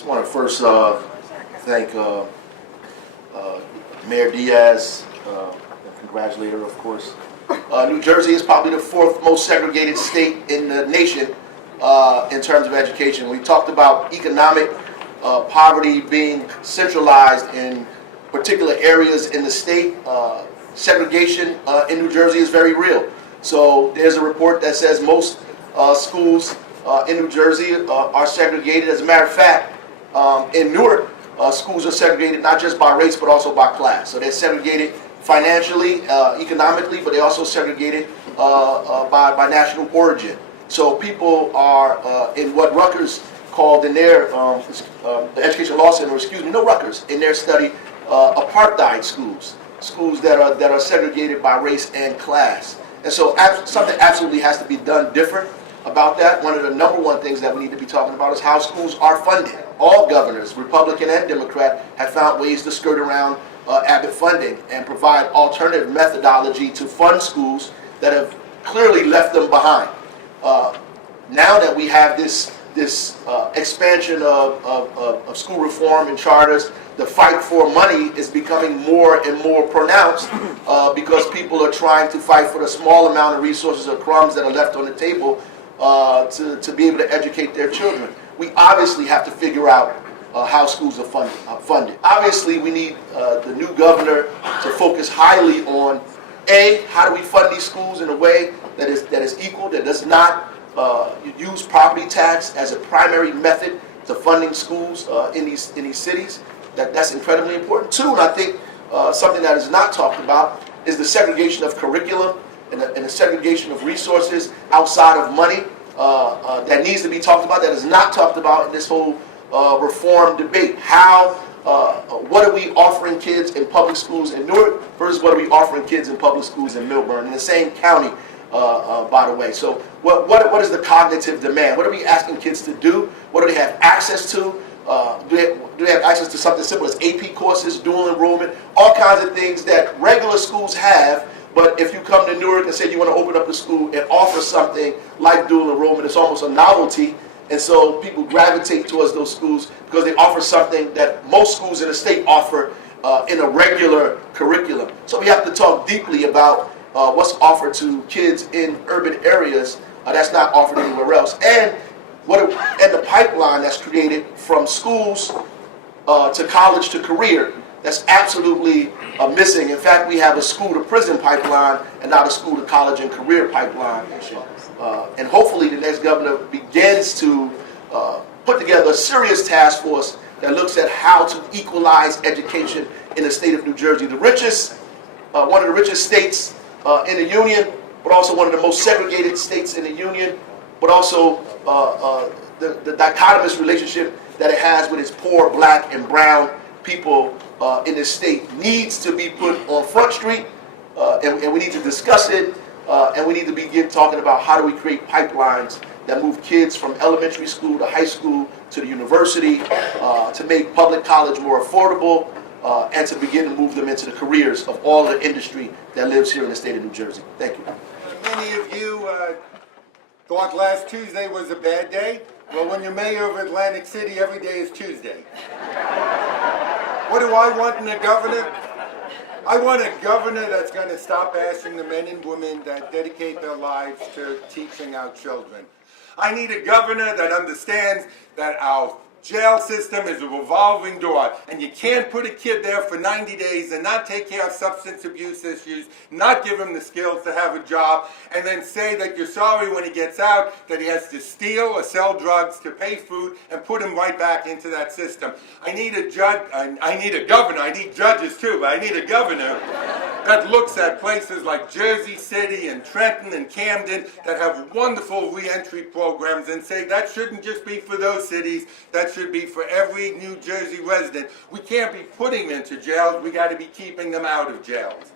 Just want to first thank Mayor Diaz and congratulate her, of course. New Jersey is probably the fourth most segregated state in the nation in terms of education. We talked about economic poverty being centralized in particular areas in the state. Segregation in New Jersey is very real. So there's a report that says most schools in New Jersey are segregated. As a matter of fact, in Newark, schools are segregated not just by race but also by class. So they're segregated financially, economically, but they're also segregated by national origin. So people are in what Rutgers called in their the Education Law Center, no Rutgers, in their study, apartheid schools, schools that are segregated by race and class. And so something absolutely has to be done different about that. One of the number one things that we need to be talking about is how schools are funded. All governors, Republican and Democrat, have found ways to skirt around Abbott funding and provide alternative methodology to fund schools that have clearly left them behind. Now that we have this expansion of school reform and charters, the fight for money is becoming more and more pronounced because people are trying to fight for the small amount of resources or crumbs that are left on the table to be able to educate their children. We obviously have to figure out how schools are funded. Obviously, we need the new governor to focus highly on how do we fund these schools in a way that is equal, that does not use property tax as a primary method to funding schools in these cities. That's incredibly important. Two, and I think something that is not talked about is the segregation of curriculum and the segregation of resources outside of money that needs to be talked about, that is not talked about in this whole reform debate. What are we offering kids in public schools in Newark versus what are we offering kids in public schools in Milburn, in the same county, by the way. So what is the cognitive demand? What are we asking kids to do? What do they have access to? Do they have access to something simple as AP courses, dual enrollment, all kinds of things that regular schools have? But if you come to Newark and say you want to open up a school and offer something like dual enrollment, it's almost a novelty. And so people gravitate towards those schools because they offer something that most schools in the state offer in a regular curriculum. So we have to talk deeply about what's offered to kids in urban areas that's not offered anywhere else. And the pipeline that's created from schools to college to career, that's absolutely missing. In fact, we have a school-to-prison pipeline and not a school-to-college and career pipeline. And hopefully the next governor begins to put together a serious task force that looks at how to equalize education in the state of New Jersey. The richest, one of the richest states in the union, but also one of the most segregated states in the union, but also the dichotomous relationship that it has with its poor black and brown people in this state needs to be put on Front Street, and we need to discuss it, and we need to begin talking about how do we create pipelines that move kids from elementary school to high school to the university, to make public college more affordable, and to begin to move them into the careers of all the industry that lives here in the state of New Jersey. Thank you. Many of you thought last Tuesday was a bad day. Well, when you're mayor of Atlantic City, every day is Tuesday. What do I want in a governor? I want a governor that's going to stop asking the men and women that dedicate their lives to teaching our children. I need a governor that understands that our jail system is a revolving door, and you can't put a kid there for 90 days and not take care of substance abuse issues, not give him the skills to have a job, and then say that you're sorry when he gets out that he has to steal or sell drugs to pay food and put him right back into that system. I need a judge, I need a governor, I need judges too, but I need a governor that looks at places like Jersey City and Trenton and Camden that have wonderful reentry programs and say that shouldn't just be for those cities, that should be for every New Jersey resident. We can't be putting them into jails, we got to be keeping them out of jails.